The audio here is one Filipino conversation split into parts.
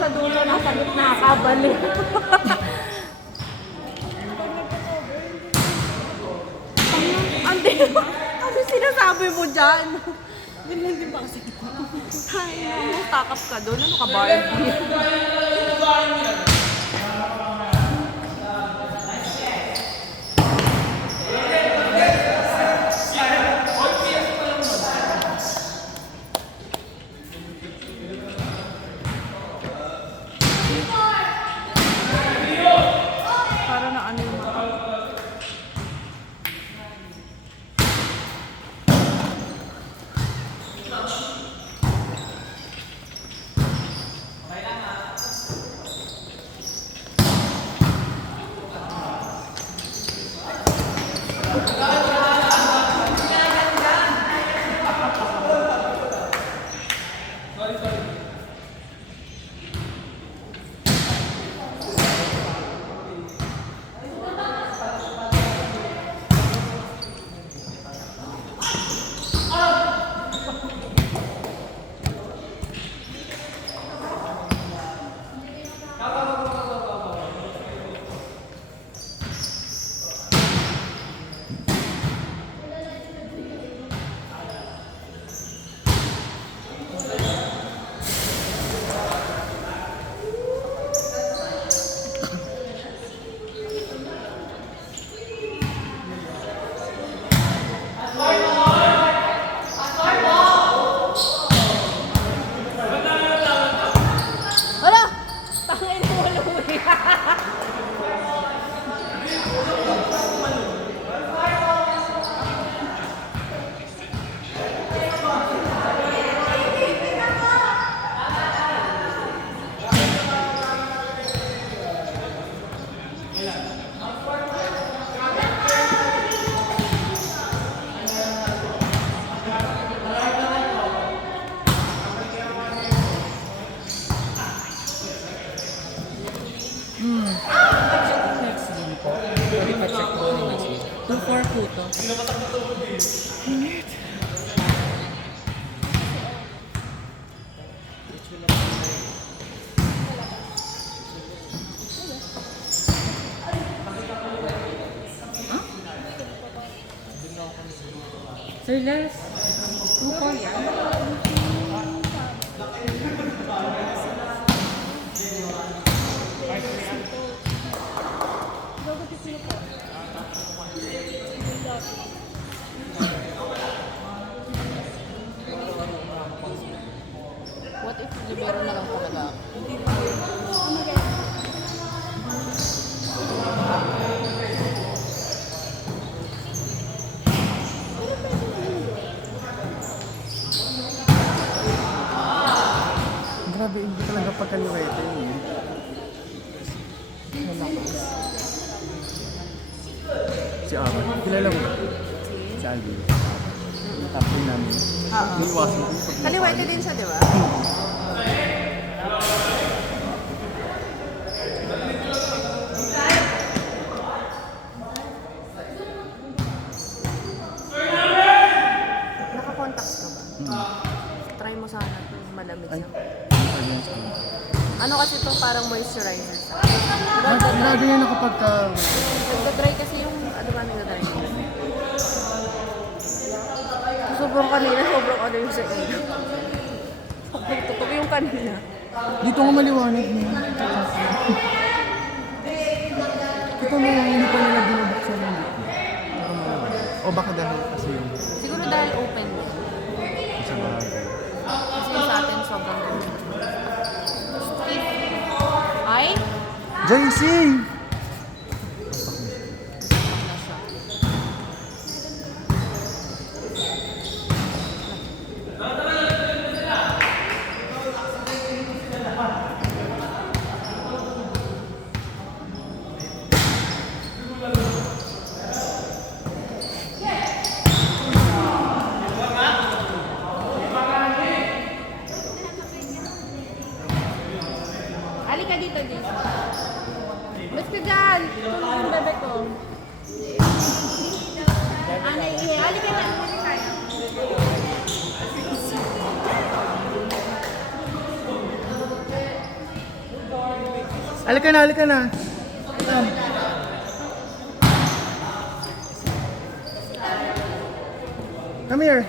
nasa dulo, nasa gitna, kabalik. Ante, ano sinasabi mo dyan? Yun lang din ba kasi? Ay, ano, takap ka doon. Ano ka, Barbie? Para na ano yung mata. Wala! Tangin mo, Louie! Next game po. Pwede pa-check ko yung next game. 2-4 po to. Sir Les, 2-4 yan. What if libero na lang talaga? Grabe, hindi talaga pagkaliwete yun eh. Si Aaron, kilala mo ba? Si Alvin. Tapos namin. Oo. Iiwasan ko pag Kaliwete din siya, di ba? Naka-contacts ka ba? Try mo sana ito, malamig Ay. siya. Against me. Ano kasi ito parang moisturizer sa Lagi yan ako pagka... Nagda-dry kasi yung, ano ba nagda-dry? Sobrang kanina, sobrang ano yung sa iyo. Sobrang tutok yung kanina. Dito nga maliwanag niya. Ito mo yung hindi pa nila binubuksan yung dito. O baka dahil kasi yung Siguro dahil open din. sa bagay. Kasi yung sa atin sobrang ay? JC! Halika dito, Jess. Ba't ka dyan? Tulog yung bebe ko. Anay, halika na. Halika tayo. Halika na, halika na. Come here.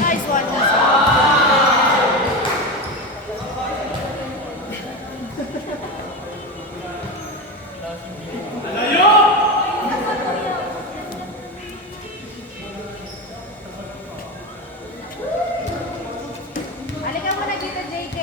Nice one. Halika muna dito, JK.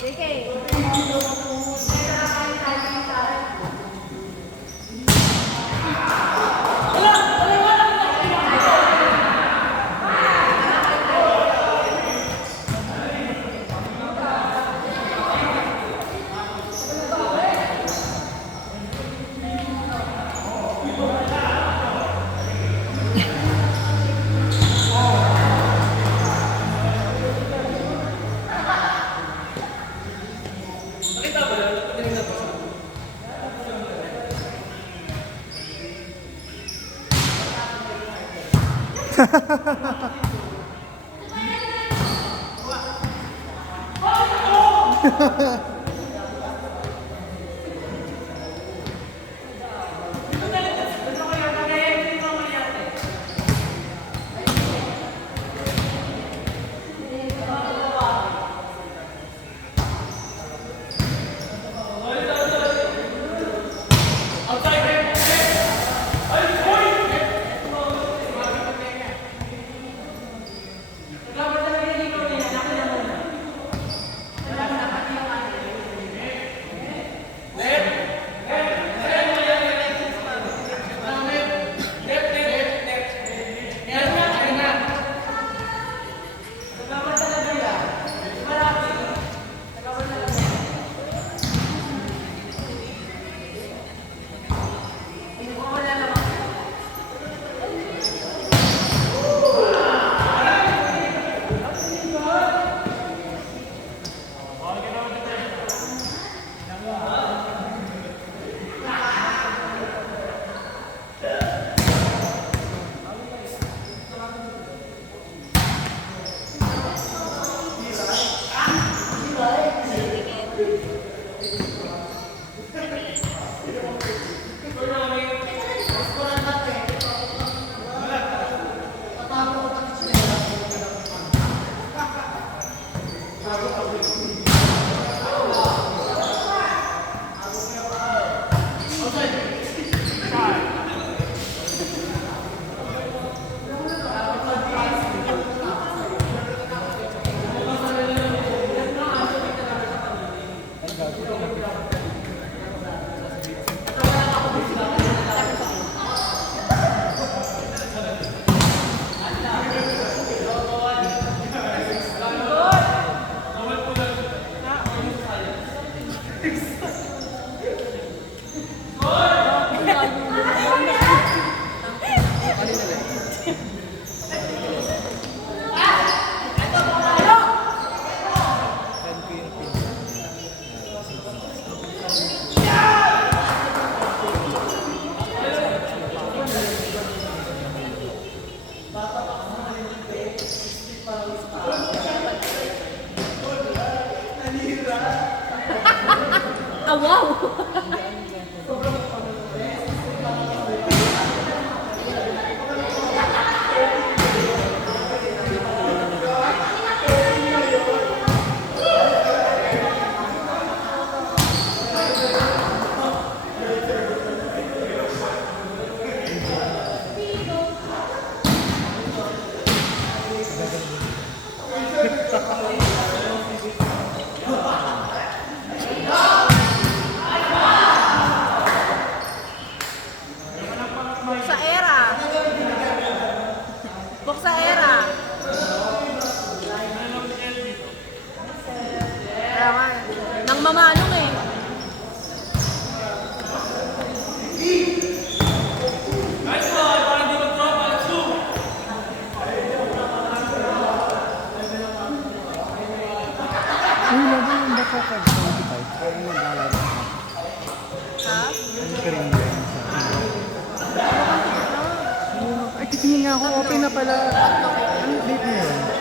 JK. Ano ka rin yun sa Ay, titingin nga ako. Open na pala. Anong date na yun?